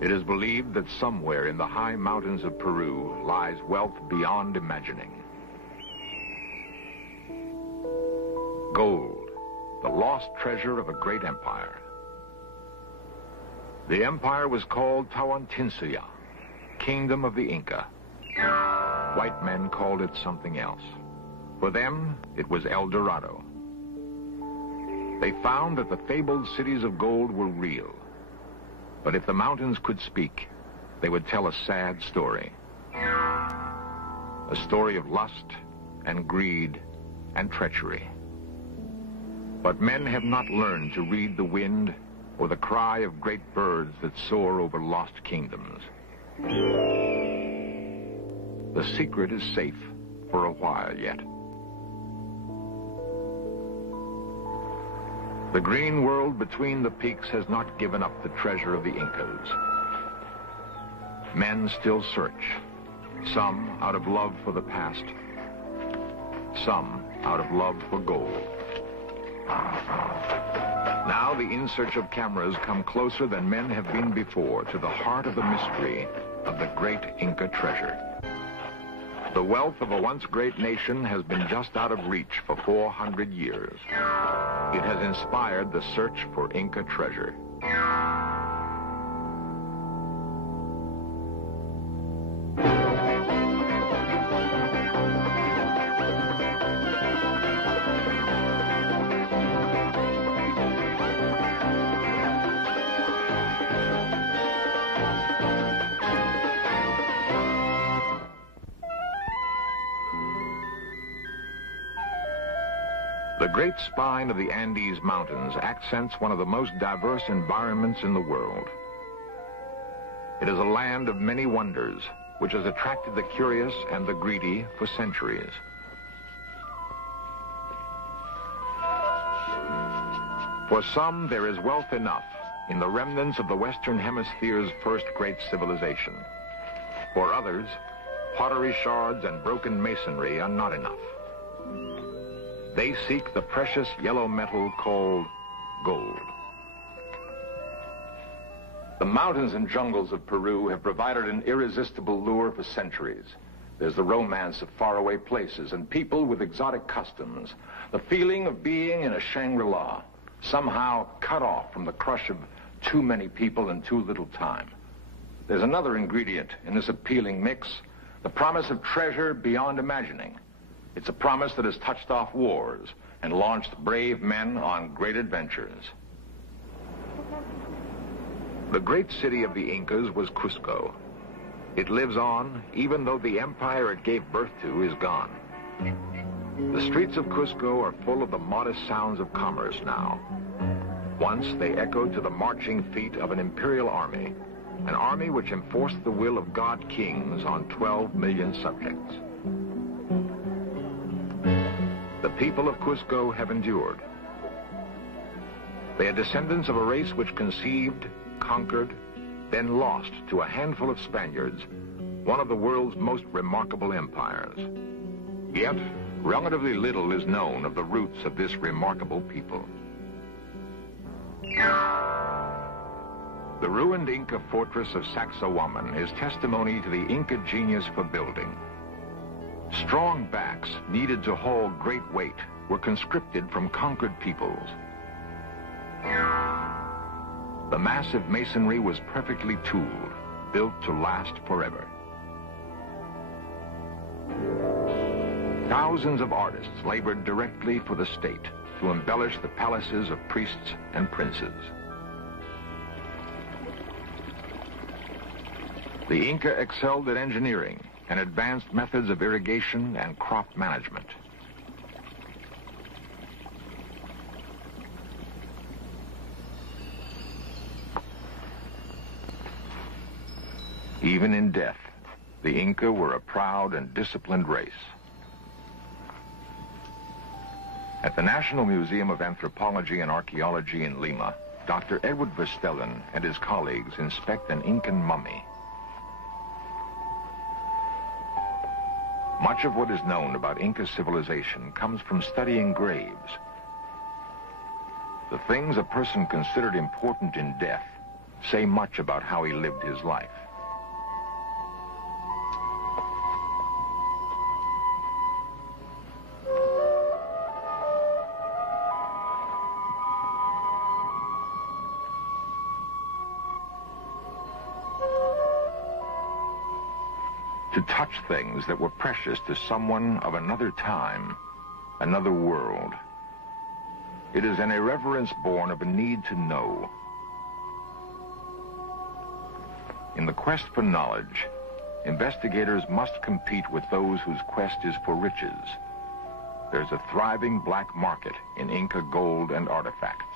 It is believed that somewhere in the high mountains of Peru lies wealth beyond imagining. Gold, the lost treasure of a great empire. The empire was called Tawantinsuya, Kingdom of the Inca. White men called it something else. For them, it was El Dorado. They found that the fabled cities of gold were real. But if the mountains could speak, they would tell a sad story. A story of lust and greed and treachery. But men have not learned to read the wind or the cry of great birds that soar over lost kingdoms. The secret is safe for a while yet. The green world between the peaks has not given up the treasure of the Incas. Men still search, some out of love for the past, some out of love for gold. Now the in search of cameras come closer than men have been before to the heart of the mystery of the great Inca treasure. The wealth of a once great nation has been just out of reach for 400 years. It has inspired the search for Inca treasure. The great spine of the Andes Mountains accents one of the most diverse environments in the world. It is a land of many wonders, which has attracted the curious and the greedy for centuries. For some, there is wealth enough in the remnants of the Western Hemisphere's first great civilization. For others, pottery shards and broken masonry are not enough. They seek the precious yellow metal called gold. The mountains and jungles of Peru have provided an irresistible lure for centuries. There's the romance of faraway places and people with exotic customs, the feeling of being in a Shangri-La, somehow cut off from the crush of too many people in too little time. There's another ingredient in this appealing mix, the promise of treasure beyond imagining. It's a promise that has touched off wars and launched brave men on great adventures. The great city of the Incas was Cusco. It lives on, even though the empire it gave birth to is gone. The streets of Cusco are full of the modest sounds of commerce now. Once they echoed to the marching feet of an imperial army, an army which enforced the will of God kings on 12 million subjects. The people of Cusco have endured. They are descendants of a race which conceived, conquered, then lost to a handful of Spaniards one of the world's most remarkable empires. Yet, relatively little is known of the roots of this remarkable people. The ruined Inca fortress of Sacsayhuaman is testimony to the Inca genius for building. Strong backs needed to haul great weight were conscripted from conquered peoples. The massive masonry was perfectly tooled, built to last forever. Thousands of artists labored directly for the state to embellish the palaces of priests and princes. The Inca excelled at engineering and advanced methods of irrigation and crop management. Even in death, the Inca were a proud and disciplined race. At the National Museum of Anthropology and Archaeology in Lima, Dr. Edward Verstellen and his colleagues inspect an Incan mummy. Much of what is known about Inca civilization comes from studying graves. The things a person considered important in death say much about how he lived his life. To touch things that were precious to someone of another time, another world. It is an irreverence born of a need to know. In the quest for knowledge, investigators must compete with those whose quest is for riches. There's a thriving black market in Inca gold and artifacts.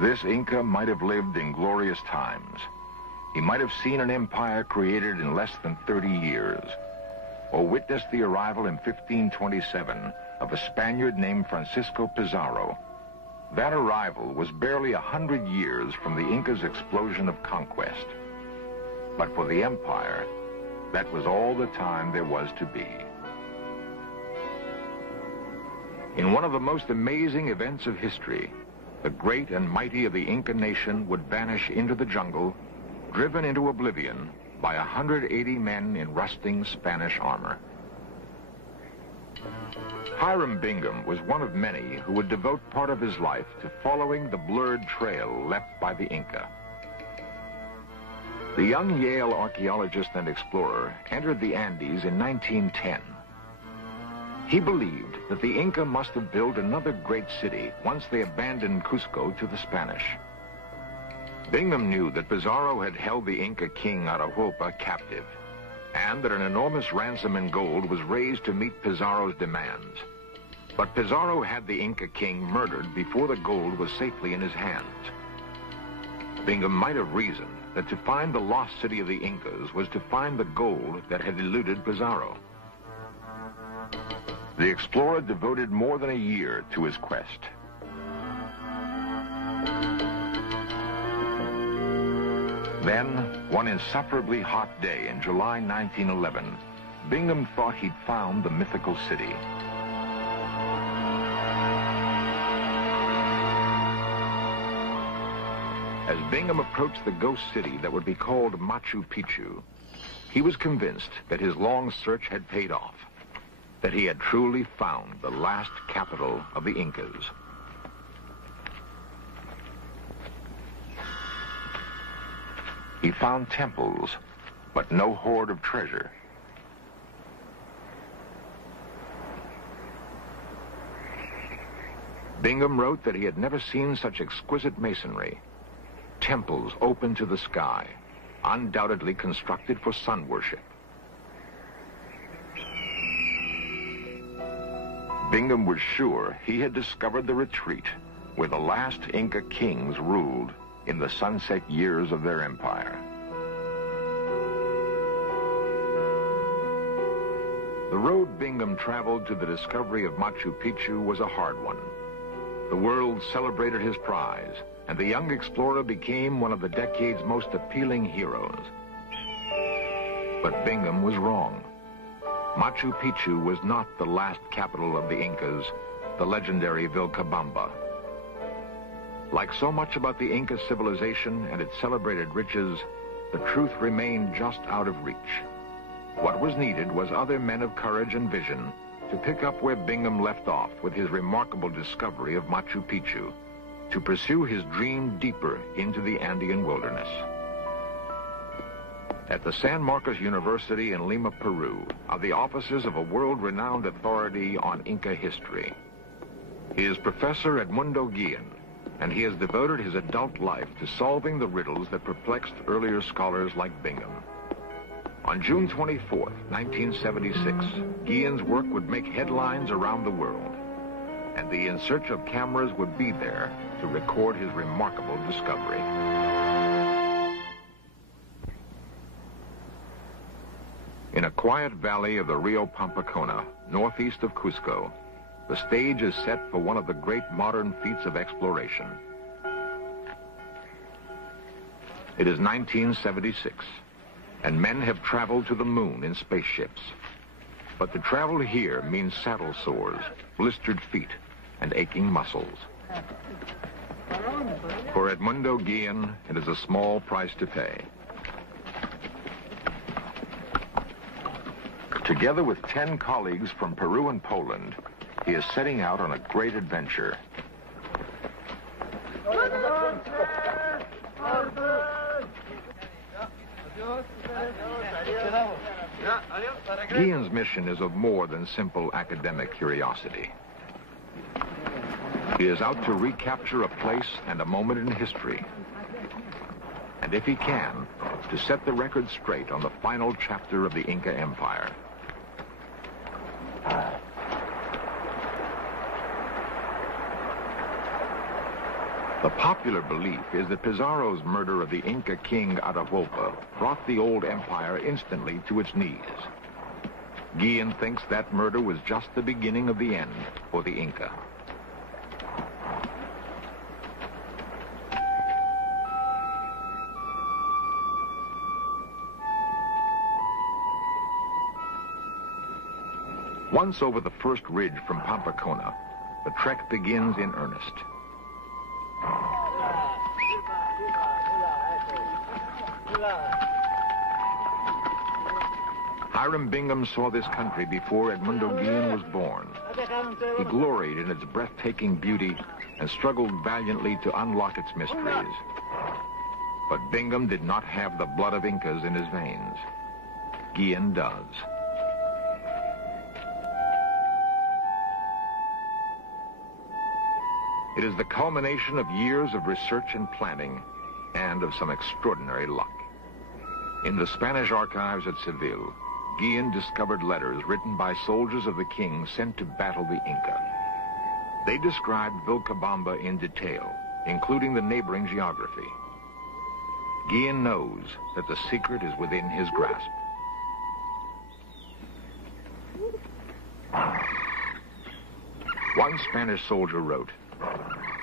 This Inca might have lived in glorious times. He might have seen an empire created in less than 30 years, or witnessed the arrival in 1527 of a Spaniard named Francisco Pizarro. That arrival was barely 100 years from the Inca's explosion of conquest. But for the empire, that was all the time there was to be. In one of the most amazing events of history, the great and mighty of the Inca nation would vanish into the jungle, driven into oblivion by 180 men in rusting Spanish armor. Hiram Bingham was one of many who would devote part of his life to following the blurred trail left by the Inca. The young Yale archaeologist and explorer entered the Andes in 1910. He believed that the Inca must have built another great city once they abandoned Cusco to the Spanish. Bingham knew that Pizarro had held the Inca king Atahualpa captive, and that an enormous ransom in gold was raised to meet Pizarro's demands. But Pizarro had the Inca king murdered before the gold was safely in his hands. Bingham might have reasoned that to find the lost city of the Incas was to find the gold that had eluded Pizarro. The explorer devoted more than a year to his quest. Then, one insufferably hot day in July 1911, Bingham thought he'd found the mythical city. As Bingham approached the ghost city that would be called Machu Picchu, he was convinced that his long search had paid off, that he had truly found the last capital of the Incas. He found temples, but no hoard of treasure. Bingham wrote that he had never seen such exquisite masonry. Temples open to the sky, undoubtedly constructed for sun worship. Bingham was sure he had discovered the retreat where the last Inca kings ruled in the sunset years of their empire. The road Bingham traveled to the discovery of Machu Picchu was a hard one. The world celebrated his prize, and the young explorer became one of the decade's most appealing heroes. But Bingham was wrong. Machu Picchu was not the last capital of the Incas, the legendary Vilcabamba. Like so much about the Inca civilization and its celebrated riches, the truth remained just out of reach. What was needed was other men of courage and vision to pick up where Bingham left off with his remarkable discovery of Machu Picchu, to pursue his dream deeper into the Andean wilderness. At the San Marcos University in Lima, Peru, are the offices of a world-renowned authority on Inca history. He is Professor Edmundo Guillen, and he has devoted his adult life to solving the riddles that perplexed earlier scholars like Bingham. On June 24, 1976, Guillen's work would make headlines around the world, and the In Search of cameras would be there to record his remarkable discovery. In a quiet valley of the Rio Pampacona, northeast of Cusco, the stage is set for one of the great modern feats of exploration. It is 1976, and men have traveled to the moon in spaceships. But to travel here means saddle sores, blistered feet, and aching muscles. For Edmundo Guillen, it is a small price to pay. Together with 10 colleagues from Peru and Poland, he is setting out on a great adventure. Guillen's mission is of more than simple academic curiosity. He is out to recapture a place and a moment in history. And if he can, to set the record straight on the final chapter of the Inca Empire. The popular belief is that Pizarro's murder of the Inca king Atahualpa brought the old empire instantly to its knees. Guillen thinks that murder was just the beginning of the end for the Inca. Once over the first ridge from Pampacona, the trek begins in earnest. Hiram Bingham saw this country before Edmundo Guillen was born. He gloried in its breathtaking beauty and struggled valiantly to unlock its mysteries. But Bingham did not have the blood of Incas in his veins. Guillen does. It is the culmination of years of research and planning, and of some extraordinary luck. In the Spanish archives at Seville, Guillen discovered letters written by soldiers of the king sent to battle the Inca. They described Vilcabamba in detail, including the neighboring geography. Guillen knows that the secret is within his grasp. One Spanish soldier wrote,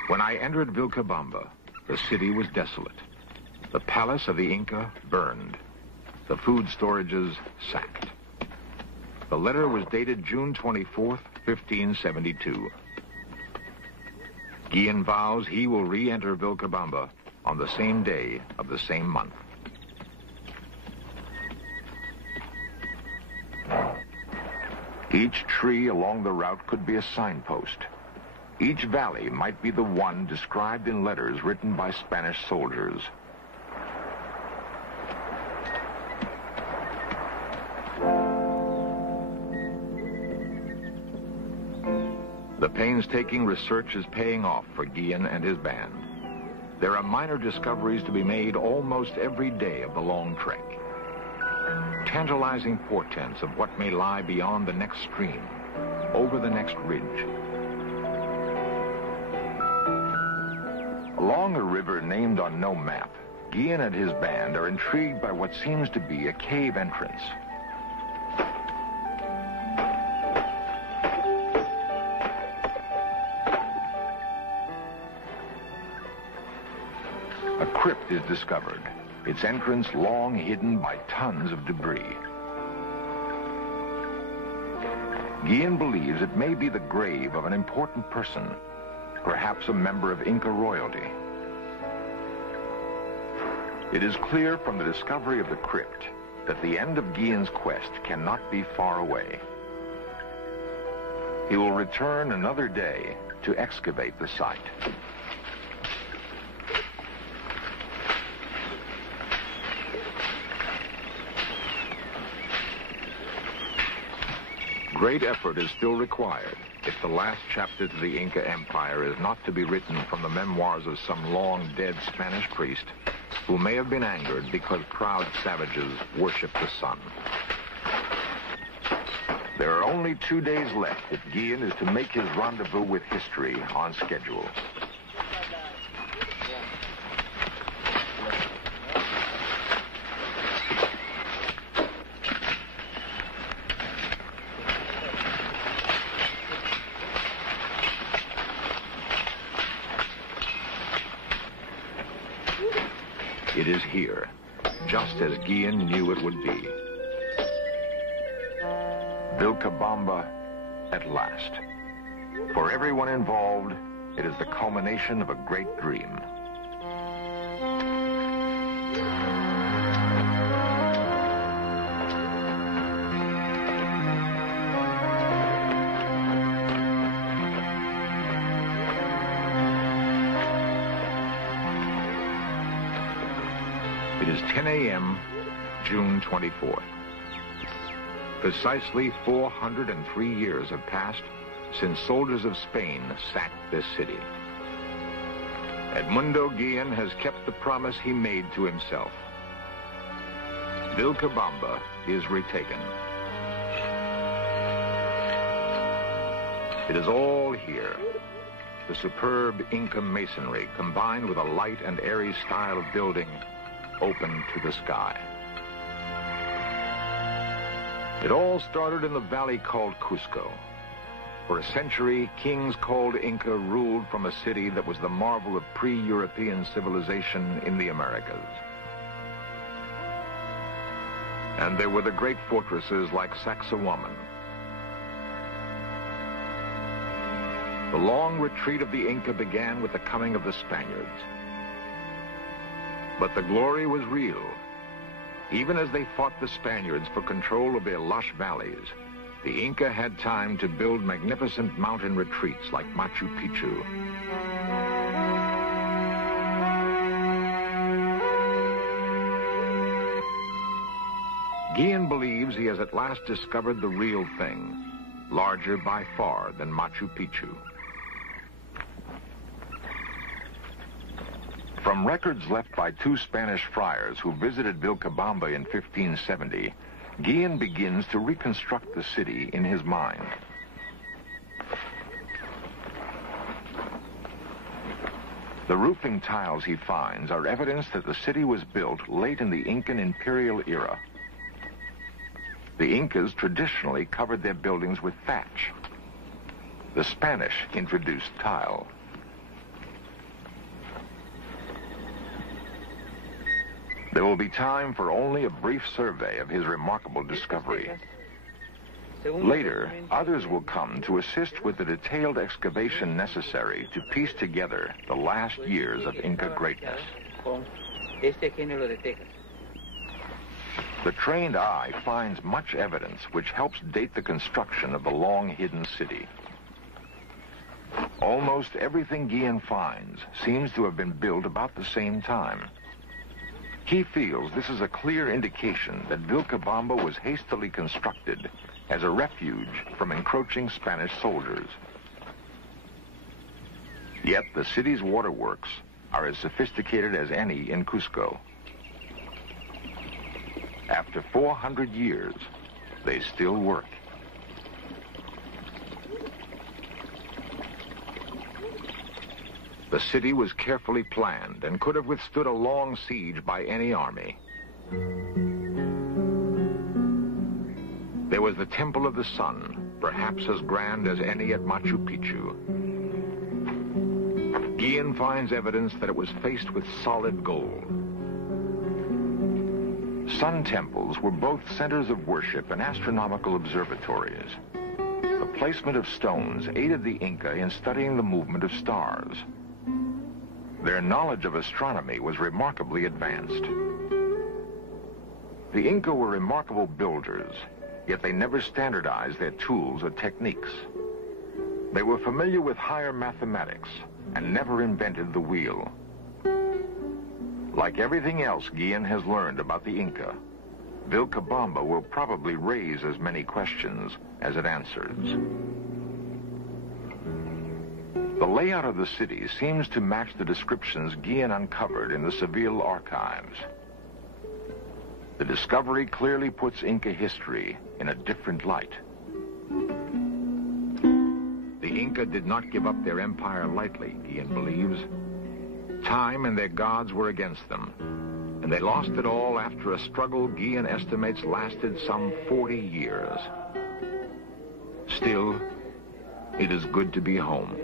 "When I entered Vilcabamba, the city was desolate. The palace of the Inca burned. The food storages sacked." The letter was dated June 24th, 1572. Guillen vows he will re-enter Vilcabamba on the same day of the same month. Each tree along the route could be a signpost. Each valley might be the one described in letters written by Spanish soldiers. The painstaking research is paying off for Guillen and his band. There are minor discoveries to be made almost every day of the long trek. Tantalizing portents of what may lie beyond the next stream, over the next ridge. Along a river named on no map, Guillen and his band are intrigued by what seems to be a cave entrance. A crypt is discovered, its entrance long hidden by tons of debris. Guillen believes it may be the grave of an important person, perhaps a member of Inca royalty. It is clear from the discovery of the crypt that the end of Guillen's quest cannot be far away. He will return another day to excavate the site. Great effort is still required if the last chapter to the Inca Empire is not to be written from the memoirs of some long-dead Spanish priest who may have been angered because proud savages worship the sun. There are only 2 days left if Guillen is to make his rendezvous with history on schedule. It is here, just as Guillen knew it would be. Vilcabamba at last. For everyone involved, It is the culmination of a great dream. It is 10 a.m., June 24th. Precisely 403 years have passed since soldiers of Spain sacked this city. Edmundo Guillen has kept the promise he made to himself. Vilcabamba is retaken. It is all here. The superb Inca masonry, combined with a light and airy style of building, open to the sky. It all started in the valley called Cusco. For a century, kings called Inca ruled from a city that was the marvel of pre-European civilization in the Americas. And there were the great fortresses like Sacsayhuaman. The long retreat of the Inca began with the coming of the Spaniards. But the glory was real. Even as they fought the Spaniards for control of their lush valleys, the Inca had time to build magnificent mountain retreats like Machu Picchu. Guillen believes he has at last discovered the real thing, larger by far than Machu Picchu. From records left by two Spanish friars who visited Vilcabamba in 1570, Guillen begins to reconstruct the city in his mind. The roofing tiles he finds are evidence that the city was built late in the Incan imperial era. The Incas traditionally covered their buildings with thatch. The Spanish introduced tile. There will be time for only a brief survey of his remarkable discovery. Later, others will come to assist with the detailed excavation necessary to piece together the last years of Inca greatness. The trained eye finds much evidence which helps date the construction of the long-hidden city. Almost everything Guillen finds seems to have been built about the same time. He feels this is a clear indication that Vilcabamba was hastily constructed as a refuge from encroaching Spanish soldiers. Yet the city's waterworks are as sophisticated as any in Cusco. After 400 years, they still work. The city was carefully planned and could have withstood a long siege by any army. There was the Temple of the Sun, perhaps as grand as any at Machu Picchu. Guillen finds evidence that it was faced with solid gold. Sun temples were both centers of worship and astronomical observatories. The placement of stones aided the Inca in studying the movement of stars. Their knowledge of astronomy was remarkably advanced. The Inca were remarkable builders, yet they never standardized their tools or techniques. They were familiar with higher mathematics and never invented the wheel. Like everything else Guillen has learned about the Inca, Vilcabamba will probably raise as many questions as it answers. The layout of the city seems to match the descriptions Guillen uncovered in the Seville archives. The discovery clearly puts Inca history in a different light. The Inca did not give up their empire lightly, Guillen believes. Time and their gods were against them, and they lost it all after a struggle Guillen estimates lasted some 40 years. Still, it is good to be home.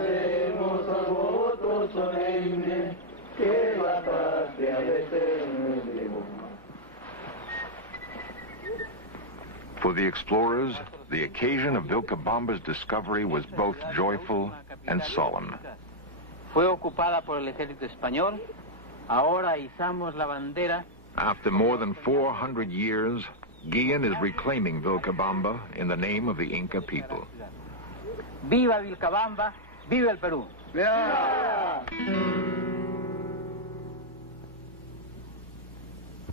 hacemos a voto solemne que la patria defendemos. For the explorers, the occasion of Vilcabamba's discovery was both joyful and solemn. Fue ocupada por el ejército español. Ahora izamos la bandera. After more than 400 years, Guillen is reclaiming Vilcabamba in the name of the Inca people. Viva Vilcabamba, viva el Perú. Yeah.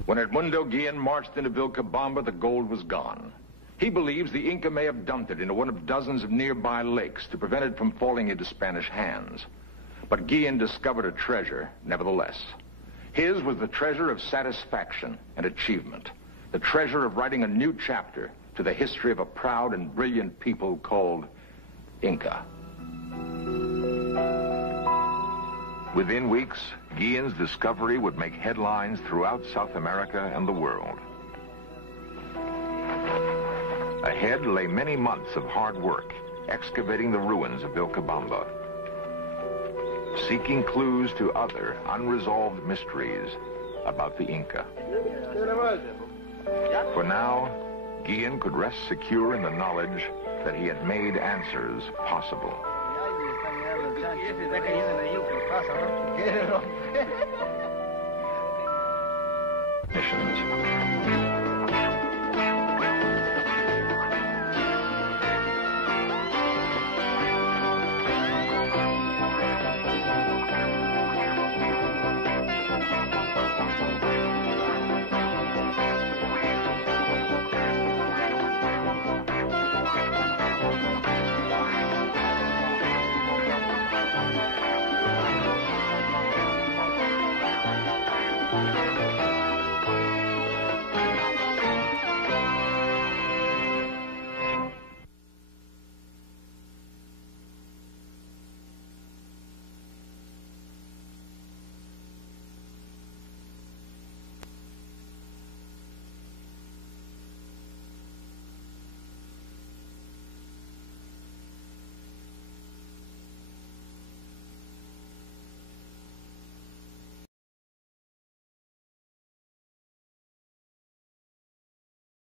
When Edmundo Guillen marched into Vilcabamba, the gold was gone. He believes the Inca may have dumped it into one of dozens of nearby lakes to prevent it from falling into Spanish hands. But Guillen discovered a treasure, nevertheless. His was the treasure of satisfaction and achievement, the treasure of writing a new chapter to the history of a proud and brilliant people called Inca. Within weeks, Guillen's discovery would make headlines throughout South America and the world. Ahead lay many months of hard work, excavating the ruins of Vilcabamba, seeking clues to other unresolved mysteries about the Inca. For now, Guillen could rest secure in the knowledge that he had made answers possible. Missions.